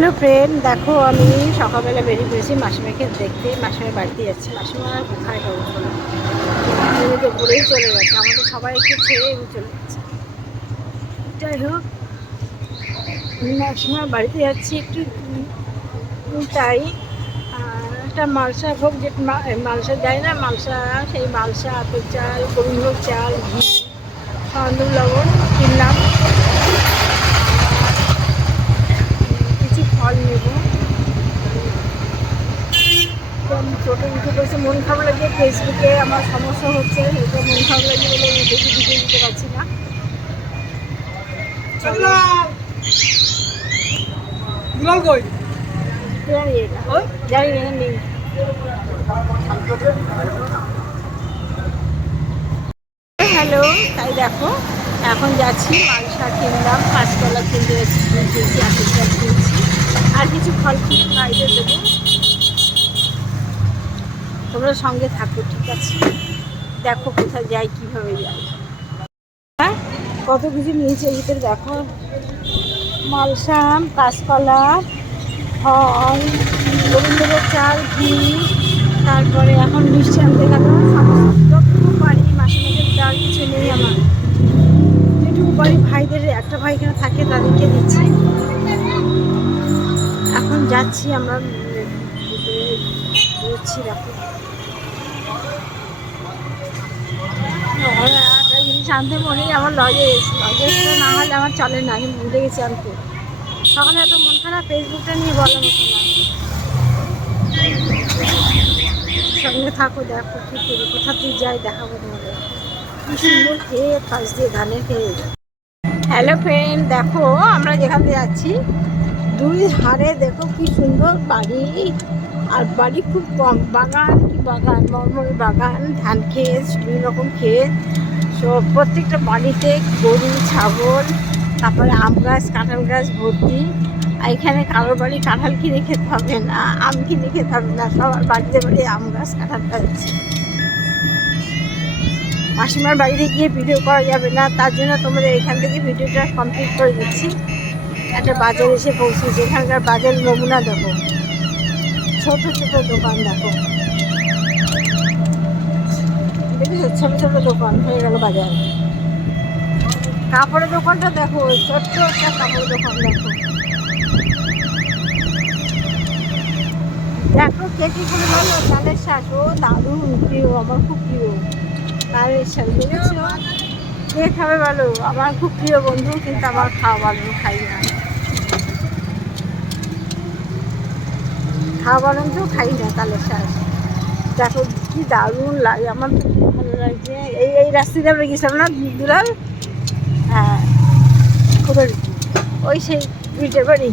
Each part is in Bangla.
হ্যালো ফ্রেন্ড, দেখো আমি সকালবেলা বেরিয়ে পড়েছি মাসিমাকে দেখতে। মাসিমার বাড়িতে যাচ্ছি। মাসিমা আর কোথায় যাবো বলো, তুমি তো ঘুরেই চলে গেছে, আমাদের সবাই একটু ছেড়ে আমি চলে গেছে। যাই হোক, আমি মাসিমার বাড়িতে যাচ্ছি একটু, তাই একটা মালসা ভোগ, যে মালসা দেয় না, মালসা, সেই মালসা, আতর চাল, গোবিন্দভোগ চাল, ঘি, সন্দুর লবণ কিনলাম, কিছু ফল নেবো। ছোটো উঠে বসে মন খারাপ লাগে, ফেসবুকে আমার সমস্যা হচ্ছে, সেটা মন খারাপ লাগে বলে আমি বেশি ভিডিও দিতে পারছি না। হ্যালো, তাই দেখো এখন যাচ্ছি, মালসা কিনলাম, কাঁচকলা কিনছি, আপেল চাল কিনছি, আর কিছু ফল কিনে বাইরে দেবো। তোমরা সঙ্গে থাকো, ঠিক আছে? দেখো কোথায় যাই, কীভাবে যাই। হ্যাঁ, কত কিছু নিয়েছে ভিতরে দেখো, মালসাম, কাঁচকলা, ফল, গোবিন্দভোগ চাল, ঘি, তারপরে এখন মিষ্টি আনতে গেল। যতটুকু পারি, মাসে মাসে দেওয়ার কিছু নেই আমার, যেটুকু পারি ভাইদের, একটা ভাই এখানে থাকে, তাদেরকে দিচ্ছি। এখন যাচ্ছি আমরা, ঘুরছি। দেখো একটা জিনিস আনতে মনে, আমার লজেস না হলে আমার চলে না, আমি ভুলে গেছি আনতে। সকালে এত মন খারাপ, ফেসবুকটা নিয়ে বলার মতো না। সঙ্গে থাকো, দেখো কী করি, কোথাতেই যাই দেখাবো তোমাদের। কি সুন্দর ক্ষেত, পাশ দিয়ে ধানের ক্ষেত। হ্যালো ফ্রেন্ড, দেখো আমরা যেখান দিয়ে যাচ্ছি, দুই ধারে দেখো কি সুন্দর বাড়ি, আর বাড়ি খুব কম, বাগান কি বাগান, মরমরি বাগান, ধান ক্ষেত, বিভিন্ন রকম ক্ষেত, সব প্রত্যেকটা বাড়িতে গরু, ছাগল, তারপরে আম গাছ, কাঁঠাল গাছ ভর্তি। আর এখানে কারোর বাড়ি কাঁঠাল কিনে খেতে হবে না, আম কিনে খেতে হবে না, সবার বাড়িতে বাড়ি আম গাছ, কাঁঠাল গাছ। মাসিমার বাড়িতে গিয়ে ভিডিও করা যাবে না, তার জন্য তোমাদের এখান থেকে ভিডিওটা কমপ্লিট করে দিচ্ছি। একটা বাজার এসে পৌঁছেছে, এখানকার বাজার নমুনা দেখো, ছোট ছোট দোকান দেখো, দেখেছো, ছোট ছোট দোকান হয়ে গেল বাজার। কাপড়ের দোকানটা দেখো, ছোট্ট একটা কাপড়ের দোকান দেখো। দেখো কে কি করে বলো, তালের শাঁস, ও দারুণ প্রিয়, আমার খুব প্রিয় তালের শাঁস, বুঝেছো? কে খাবে বলো, আমার খুব প্রিয় বন্ধু, কিন্তু আমার খাওয়া বানানো খাই না, খাওয়া বানানো খাই না তালের শাঁস। দেখো কি দারুণ লাগে, আমার খুব ভালো লাগছে। এই রাস্তাতে আমরা গেছিলাম না দুলাল, হ্যাঁ, কোথায়, ওই সেই বিটের বাড়ি,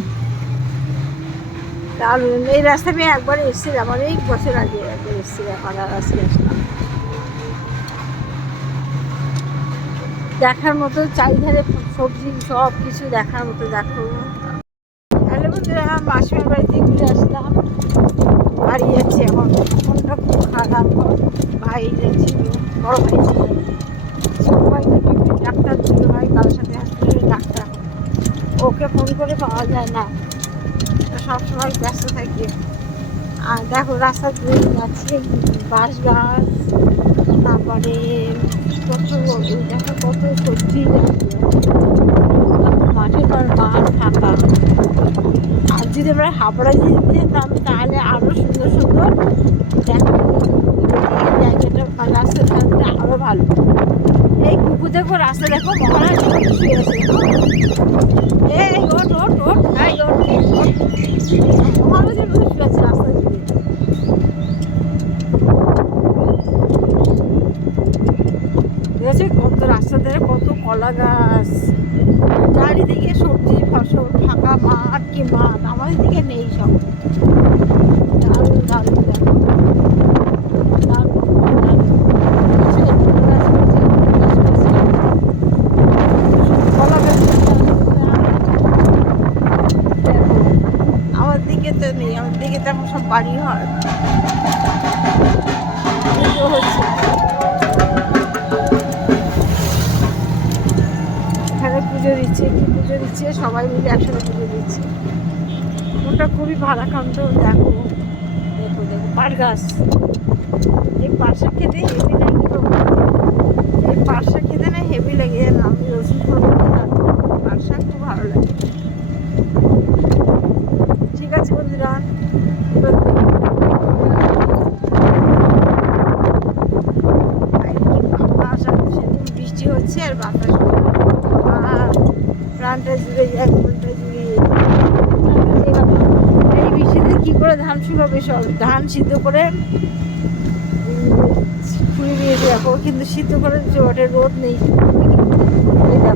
দারুণ। এই রাস্তা আমি একবার এসেছিলাম, অনেক বছর আগে একবার এসেছিলাম, আর আজকে আসলাম। দেখার মতো চারিধারে সবজি, সব কিছু দেখার মতো। দেখো হ্যালো বন্ধুরা, মাসিমার বাড়িতে ঘুরে আসলাম, বাড়ি যাচ্ছি এখন। মনটা খুব খারাপ, ভাই ছিল, বড় ভাই ছিল, সবাই ডাক্তার ছিল, ভাই কারোর সাথে হসপিটালে ডাক্তার, ওকে ফোন করে পাওয়া যায় না, সবসময় ব্যস্ত থাকি। আর দেখো রাস্তা ধরে যাচ্ছে, বাঁশ গাছ, তারপরে কত, দেখো কত সবজি, মাঠের পর মাঠ ফাঁকা। আর যদি আমরা হাবড়া যেতে যেতাম, তাহলে আরও সুন্দর সুন্দর দেখো, জায়গাটা, রাস্তাটা আরও ভালো। এই কুকুর দেখো, রাস্তা দেখো, মহারাজ শুয়ে আছে, এই ওট ওট ওট, এই ওট, মহারাজের মধ্যে শুয়ে আছে রাস্তা জুড়ে। দেখেছি কত রাস্তা ধরে কত কলা গাছ, চারিদিকে সবজি ফসল, ফাঁকা মাঠ কি মাঠ, আমাদের দিকে নেই সব। দারুণ দারুণ দেখো, কলা গাছ আমার দিকে তো নেই, আমার দিকে তেমন সব বাড়ি হয় হচ্ছে। এখানে পুজো দিচ্ছে, কি পুজো দিচ্ছে, সবাই মিলে একসাথে পুজো দিচ্ছে। লোকটা খুবই ভারাক্রান্ত। দেখো দেখো দেখো পাট গাছ, এই পাট শাক খেতে হেভি লাগে গো। এই পাট শাক খেতে না হেভি লাগে, জানো আমি রসুন খাবো না, পাট শাক খুব ভালো লাগে। ঠিক আছে বন্ধুরা, বৃষ্টি হচ্ছে আর বাতাস, প্রাণটা জুড়ে যায়, মনটা জুড়িয়ে। এই বৃষ্টিতে কি করে ধান শুকাবে? সব ধান সিদ্ধ করে ফুলে দিয়েছে দেখো, কিন্তু সিদ্ধ করে দিচ্ছে, ওঠে রোদ নেই। এই দেখো